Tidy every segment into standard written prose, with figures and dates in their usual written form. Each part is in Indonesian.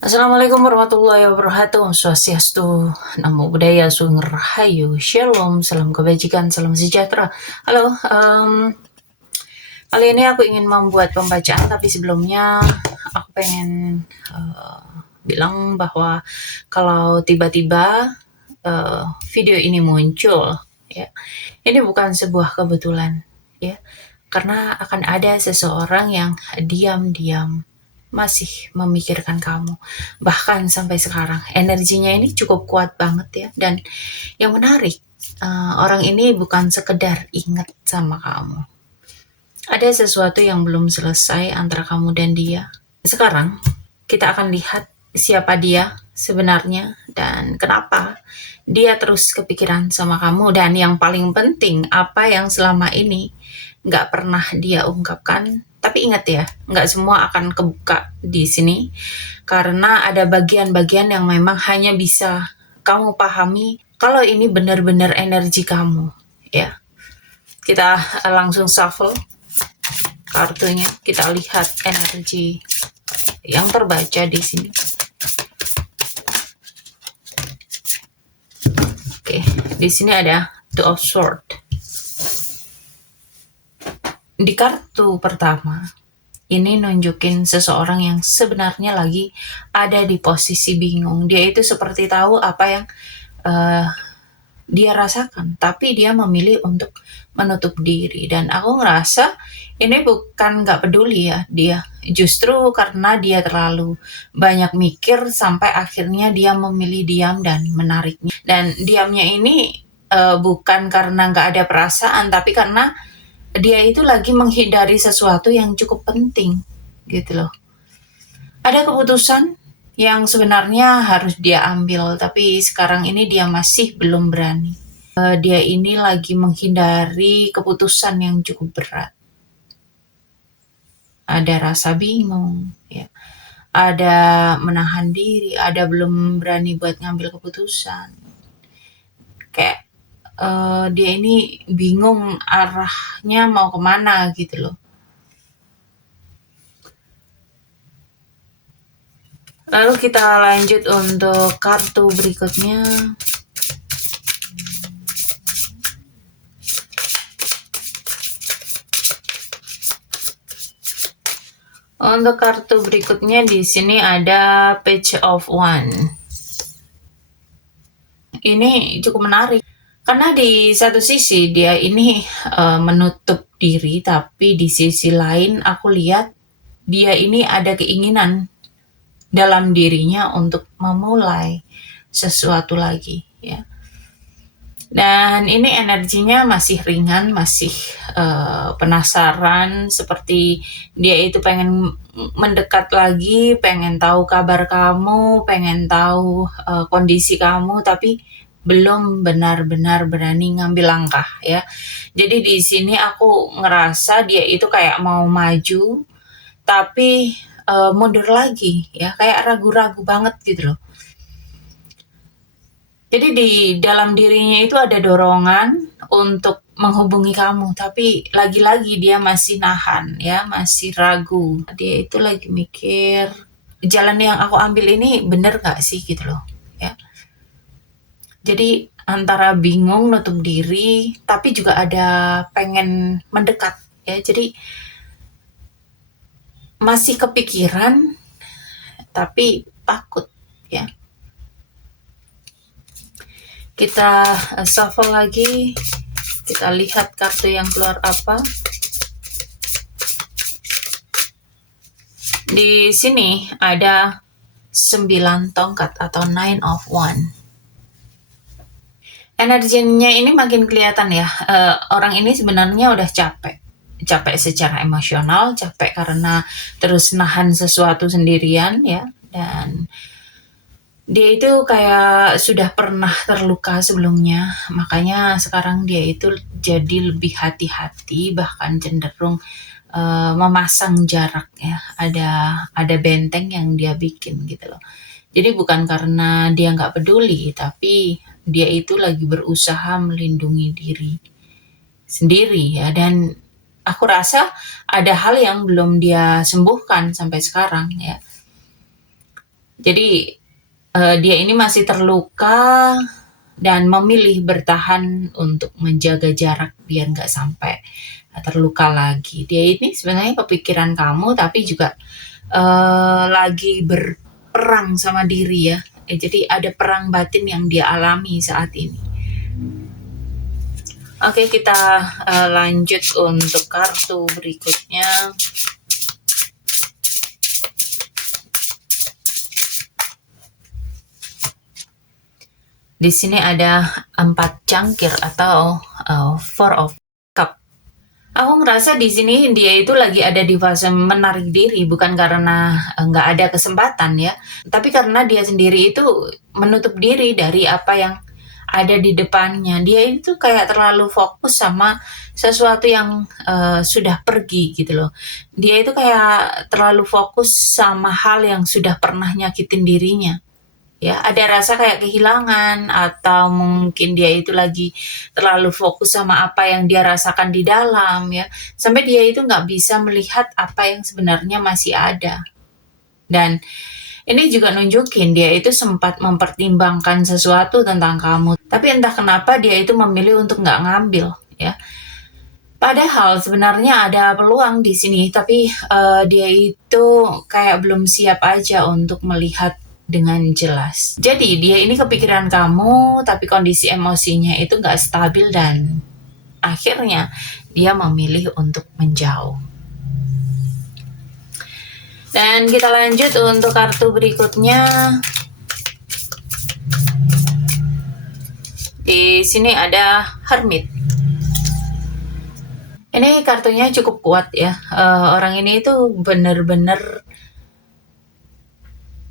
Assalamualaikum warahmatullahi wabarakatuh. Swastiastu, Namo Buddhaya, Sugeng Rahayu, Shalom, salam kebajikan, salam sejahtera. Halo, kali ini aku ingin membuat pembacaan, tapi sebelumnya aku pengen bilang bahwa kalau tiba-tiba video ini muncul, ya, ini bukan sebuah kebetulan, ya, karena akan ada seseorang yang diam-diam masih memikirkan kamu. Bahkan sampai sekarang, energinya ini cukup kuat banget ya. Dan yang menarik, orang ini bukan sekedar ingat sama kamu. Ada sesuatu yang belum selesai antara kamu dan dia. Sekarang, kita akan lihat siapa dia sebenarnya dan kenapa dia terus kepikiran sama kamu. Dan yang paling penting, apa yang selama ini nggak pernah dia ungkapkan. Tapi ingat ya, nggak semua akan kebuka di sini, karena ada bagian-bagian yang memang hanya bisa kamu pahami kalau ini benar-benar energi kamu. Ya, kita langsung shuffle kartunya, kita lihat energi yang terbaca di sini. Oke, di sini ada Two of Swords. Di kartu pertama, ini nunjukin seseorang yang sebenarnya lagi ada di posisi bingung. Dia itu seperti tahu apa yang dia rasakan, tapi dia memilih untuk menutup diri. Dan aku ngerasa ini bukan nggak peduli ya dia, justru karena dia terlalu banyak mikir sampai akhirnya dia memilih diam dan menariknya. Dan diamnya ini bukan karena nggak ada perasaan, tapi karena dia itu lagi menghindari sesuatu yang cukup penting gitu loh. Ada keputusan yang sebenarnya harus dia ambil, tapi sekarang ini dia masih belum berani. Dia ini lagi menghindari keputusan yang cukup berat. Ada rasa bingung, ya. Ada menahan diri, ada belum berani buat ngambil keputusan. Kayak dia ini bingung arahnya mau kemana gitu loh. Lalu kita lanjut untuk kartu berikutnya. Untuk kartu berikutnya di sini ada Page of Wands. Ini cukup menarik. Karena di satu sisi dia ini menutup diri, tapi di sisi lain aku lihat dia ini ada keinginan dalam dirinya untuk memulai sesuatu lagi, ya. Dan ini energinya masih ringan, masih penasaran, seperti dia itu pengen mendekat lagi, pengen tahu kabar kamu, pengen tahu kondisi kamu, tapi belum benar-benar berani ngambil langkah ya. Jadi di sini aku ngerasa dia itu kayak mau maju, tapi mundur lagi ya, kayak ragu-ragu banget gitu loh. Jadi di dalam dirinya itu ada dorongan untuk menghubungi kamu, tapi lagi-lagi dia masih nahan ya, masih ragu. Dia itu lagi mikir, jalan yang aku ambil ini bener gak sih gitu loh ya. Jadi antara bingung nutup diri, tapi juga ada pengen mendekat ya. Jadi masih kepikiran, tapi takut ya. Kita shuffle lagi, kita lihat kartu yang keluar apa. Di sini ada 9 tongkat atau 9 of Wands. Energinya ini makin kelihatan ya, orang ini sebenarnya udah capek secara emosional, capek karena terus nahan sesuatu sendirian ya, dan dia itu kayak sudah pernah terluka sebelumnya, makanya sekarang dia itu jadi lebih hati-hati, bahkan cenderung memasang jarak ya, ada benteng yang dia bikin gitu loh. Jadi bukan karena dia nggak peduli, tapi dia itu lagi berusaha melindungi diri sendiri ya. Dan aku rasa ada hal yang belum dia sembuhkan sampai sekarang ya. Jadi dia ini masih terluka dan memilih bertahan untuk menjaga jarak biar nggak sampai terluka lagi. Dia ini sebenarnya kepikiran kamu, tapi juga lagi berperang sama diri ya. Jadi ada perang batin yang dia alami saat ini. Oke, kita lanjut untuk kartu berikutnya. Di sini ada 4 cangkir atau Four of Cup. Aku ngerasa di sini dia itu lagi ada di fase menarik diri, bukan karena nggak ada kesempatan ya, tapi karena dia sendiri itu menutup diri dari apa yang ada di depannya. Dia itu kayak terlalu fokus sama sesuatu yang sudah pergi gitu loh. Dia itu kayak terlalu fokus sama hal yang sudah pernah nyakitin dirinya. Ya, ada rasa kayak kehilangan atau mungkin dia itu lagi terlalu fokus sama apa yang dia rasakan di dalam ya, sampai dia itu nggak bisa melihat apa yang sebenarnya masih ada. Dan ini juga nunjukin dia itu sempat mempertimbangkan sesuatu tentang kamu, tapi entah kenapa dia itu memilih untuk nggak ngambil ya. Padahal sebenarnya ada peluang di sini, tapi dia itu kayak belum siap aja untuk melihat dengan jelas. Jadi dia ini kepikiran kamu, tapi kondisi emosinya itu nggak stabil dan akhirnya dia memilih untuk menjauh. Dan kita lanjut untuk kartu berikutnya. Di sini ada Hermit. Ini kartunya cukup kuat ya. Orang ini itu benar-benar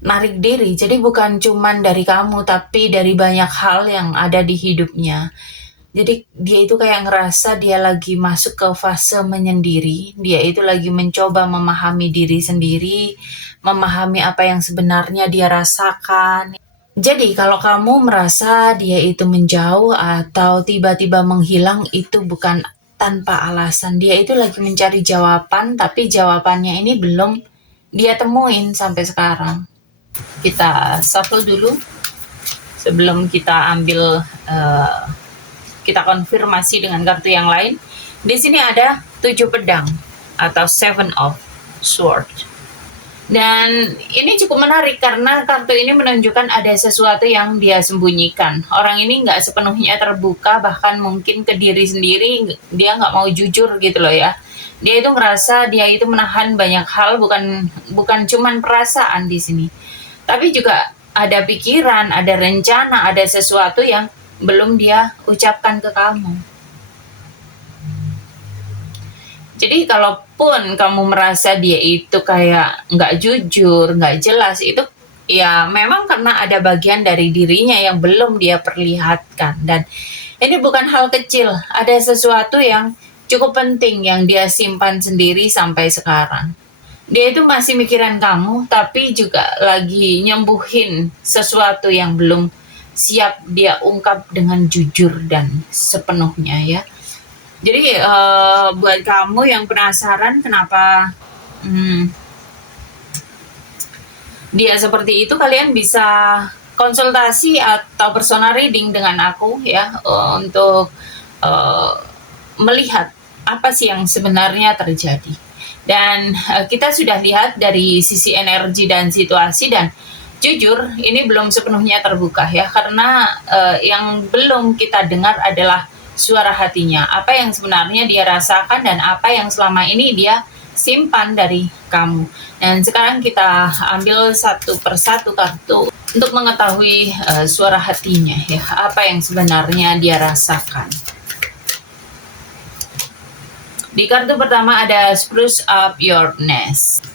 narik diri, jadi bukan cuman dari kamu, tapi dari banyak hal yang ada di hidupnya. Jadi dia itu kayak ngerasa dia lagi masuk ke fase menyendiri, dia itu lagi mencoba memahami diri sendiri, memahami apa yang sebenarnya dia rasakan. Jadi kalau kamu merasa dia itu menjauh atau tiba-tiba menghilang, itu bukan tanpa alasan. Dia itu lagi mencari jawaban, tapi jawabannya ini belum dia temuin sampai sekarang. Kita shuffle dulu sebelum kita ambil kita konfirmasi dengan kartu yang lain. Di sini ada 7 pedang atau 7 of Swords. Dan ini cukup menarik karena kartu ini menunjukkan ada sesuatu yang dia sembunyikan. Orang ini nggak sepenuhnya terbuka, bahkan mungkin ke diri sendiri dia nggak mau jujur gitu loh ya. Dia itu merasa dia itu menahan banyak hal, bukan cuman perasaan di sini, tapi juga ada pikiran, ada rencana, ada sesuatu yang belum dia ucapkan ke kamu. Jadi kalaupun kamu merasa dia itu kayak nggak jujur, nggak jelas, itu ya memang karena ada bagian dari dirinya yang belum dia perlihatkan. Dan ini bukan hal kecil, ada sesuatu yang cukup penting yang dia simpan sendiri sampai sekarang. Dia itu masih mikiran kamu, tapi juga lagi nyembuhin sesuatu yang belum siap dia ungkap dengan jujur dan sepenuhnya ya. Jadi buat kamu yang penasaran kenapa dia seperti itu, kalian bisa konsultasi atau personal reading dengan aku ya, untuk melihat apa sih yang sebenarnya terjadi. Dan kita sudah lihat dari sisi energi dan situasi, dan jujur ini belum sepenuhnya terbuka ya, karena yang belum kita dengar adalah suara hatinya, apa yang sebenarnya dia rasakan dan apa yang selama ini dia simpan dari kamu. Dan sekarang kita ambil satu persatu kartu untuk mengetahui suara hatinya ya, apa yang sebenarnya dia rasakan. Di kartu pertama ada Spruce Up Your Nest.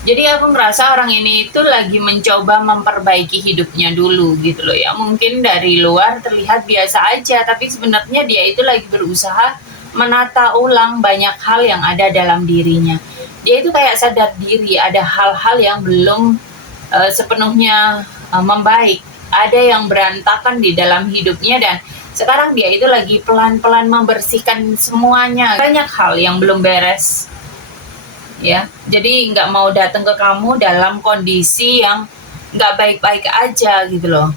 Jadi aku ngerasa orang ini itu lagi mencoba memperbaiki hidupnya dulu gitu loh ya. Mungkin dari luar terlihat biasa aja, tapi sebenarnya dia itu lagi berusaha menata ulang banyak hal yang ada dalam dirinya. Dia itu kayak sadar diri, ada hal-hal yang belum sepenuhnya membaik. Ada yang berantakan di dalam hidupnya, dan Sekarang dia itu lagi pelan-pelan membersihkan semuanya. Banyak hal yang belum beres, ya. Jadi nggak mau datang ke kamu dalam kondisi yang nggak baik-baik aja gitu loh.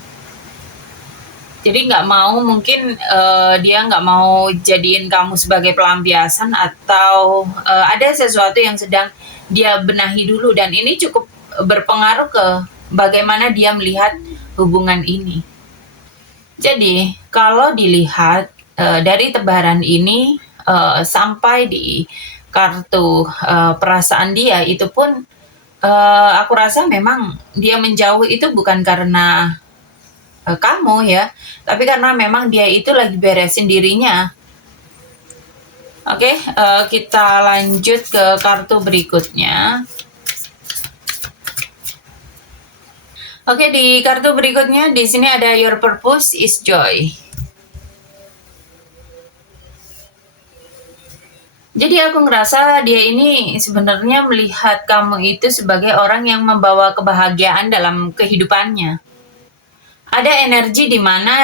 Jadi nggak mau, mungkin dia nggak mau jadiin kamu sebagai pelampiasan, atau ada sesuatu yang sedang dia benahi dulu, dan ini cukup berpengaruh ke bagaimana dia melihat hubungan ini. Jadi kalau dilihat dari tebaran ini sampai di kartu perasaan dia, itu pun aku rasa memang dia menjauh itu bukan karena kamu ya, tapi karena memang dia itu lagi beresin dirinya. Oke, kita lanjut ke kartu berikutnya. Oke, di kartu berikutnya di sini ada your purpose is joy. Jadi aku ngerasa dia ini sebenarnya melihat kamu itu sebagai orang yang membawa kebahagiaan dalam kehidupannya. Ada energi di mana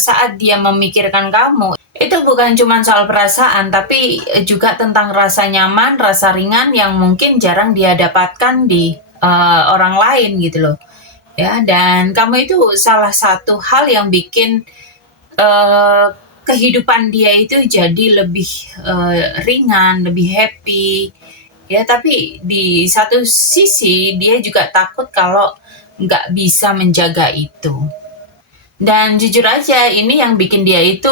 saat dia memikirkan kamu, itu bukan cuma soal perasaan, tapi juga tentang rasa nyaman, rasa ringan yang mungkin jarang dia dapatkan di orang lain gitu loh. Ya, dan kamu itu salah satu hal yang bikin kehidupan dia itu jadi lebih ringan, lebih happy. Ya, tapi di satu sisi dia juga takut kalau nggak bisa menjaga itu. Dan jujur aja, ini yang bikin dia itu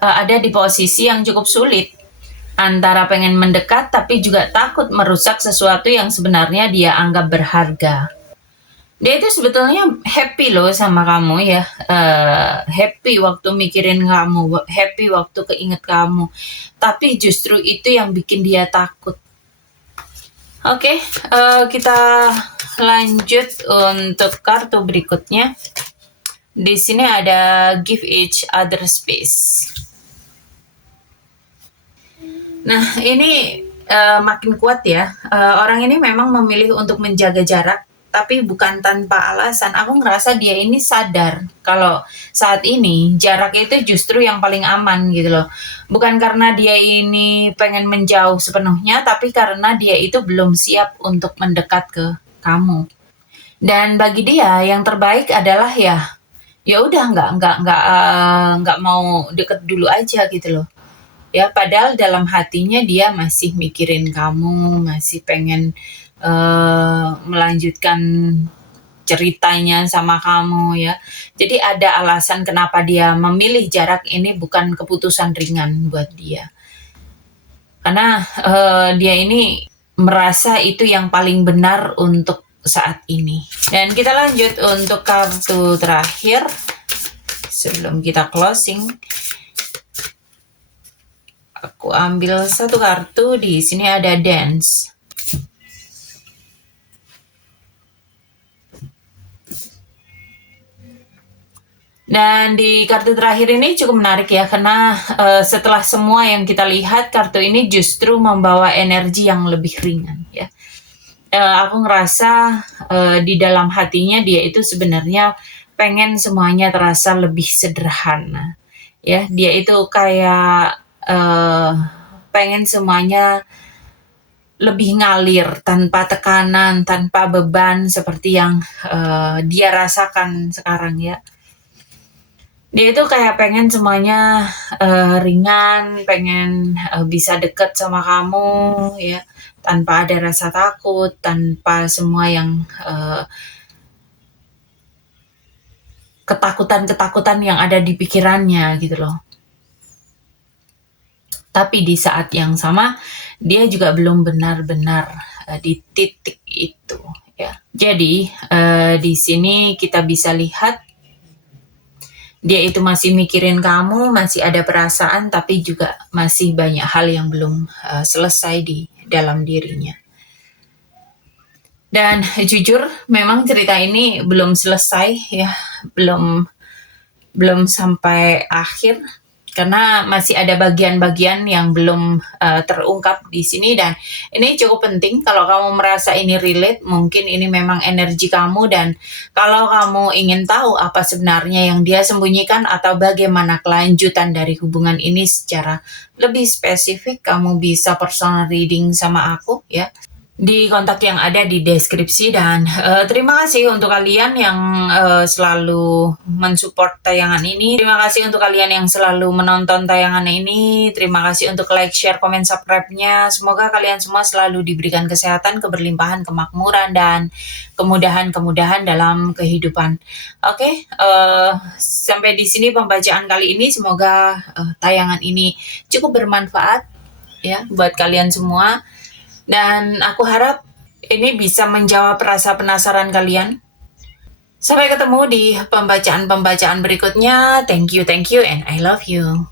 ada di posisi yang cukup sulit. Antara pengen mendekat, tapi juga takut merusak sesuatu yang sebenarnya dia anggap berharga. Dia itu sebetulnya happy loh sama kamu ya, happy waktu mikirin kamu, happy waktu keinget kamu. Tapi justru itu yang bikin dia takut. Oke, kita lanjut untuk kartu berikutnya. Di sini ada give each other space. Nah, ini makin kuat ya. Orang ini memang memilih untuk menjaga jarak, tapi bukan tanpa alasan. Aku ngerasa dia ini sadar kalau saat ini jarak itu justru yang paling aman gitu loh. Bukan karena dia ini pengen menjauh sepenuhnya, tapi karena dia itu belum siap untuk mendekat ke kamu. Dan bagi dia yang terbaik adalah ya udah nggak mau deket dulu aja gitu loh. Ya, padahal dalam hatinya dia masih mikirin kamu, masih pengen melanjutkan ceritanya sama kamu ya. Jadi ada alasan kenapa dia memilih jarak, ini bukan keputusan ringan buat dia. Karena dia ini merasa itu yang paling benar untuk saat ini. Dan kita lanjut untuk kartu terakhir sebelum kita closing. Aku ambil satu kartu, di sini ada dance. Dan di kartu terakhir ini cukup menarik ya, karena setelah semua yang kita lihat, kartu ini justru membawa energi yang lebih ringan ya. Aku ngerasa di dalam hatinya dia itu sebenarnya pengen semuanya terasa lebih sederhana. Ya, dia itu kayak pengen semuanya lebih ngalir, tanpa tekanan, tanpa beban seperti yang dia rasakan sekarang ya. Dia itu kayak pengen semuanya ringan, pengen bisa deket sama kamu ya, tanpa ada rasa takut, tanpa semua yang ketakutan-ketakutan yang ada di pikirannya gitu loh. Tapi di saat yang sama, dia juga belum benar-benar di titik itu ya. Jadi di sini kita bisa lihat dia itu masih mikirin kamu, masih ada perasaan, tapi juga masih banyak hal yang belum selesai di dalam dirinya. Dan jujur, memang cerita ini belum selesai ya, belum sampai akhir. karena masih ada bagian-bagian yang belum terungkap di sini, dan ini cukup penting kalau kamu merasa ini relate. Mungkin ini memang energi kamu, dan kalau kamu ingin tahu apa sebenarnya yang dia sembunyikan atau bagaimana kelanjutan dari hubungan ini secara lebih spesifik, kamu bisa personal reading sama aku ya, di kontak yang ada di deskripsi. Dan terima kasih untuk kalian yang selalu mensupport tayangan ini. Terima kasih untuk kalian yang selalu menonton tayangan ini. Terima kasih untuk like, share, komen, subscribe-nya. Semoga kalian semua selalu diberikan kesehatan, keberlimpahan, kemakmuran, dan kemudahan-kemudahan dalam kehidupan. Oke, sampai di sini pembacaan kali ini. Semoga tayangan ini cukup bermanfaat ya buat kalian semua. Dan aku harap ini bisa menjawab rasa penasaran kalian. Sampai ketemu di pembacaan-pembacaan berikutnya. Thank you, and I love you.